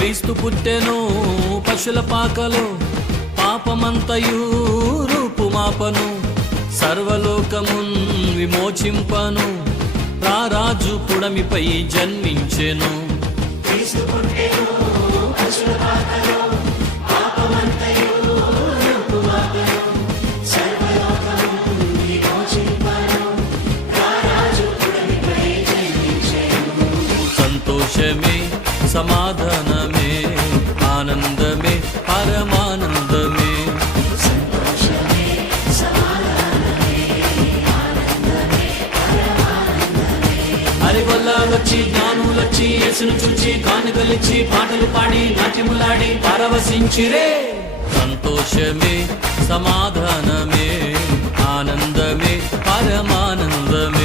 క్రీస్తు పుట్టెను పశుల పాకలో, పాపమంతయు రూపుమాపను, సర్వలోకమున్ విమోచింపను, రారాజు పుడమిపై జన్మించెను. సంతోషమే, సమాధానమే, ఆనందమే, పరమానందమే. అరిగొల్లాలొచ్చి జ్ఞానులొచ్చి యేసును చూచి కానుకలిచ్చి పాటలు పాడి నాట్యములాడి పరవశించిరే. సంతోషమే, సమాధానమే, ఆనందమే, పరమానందమే.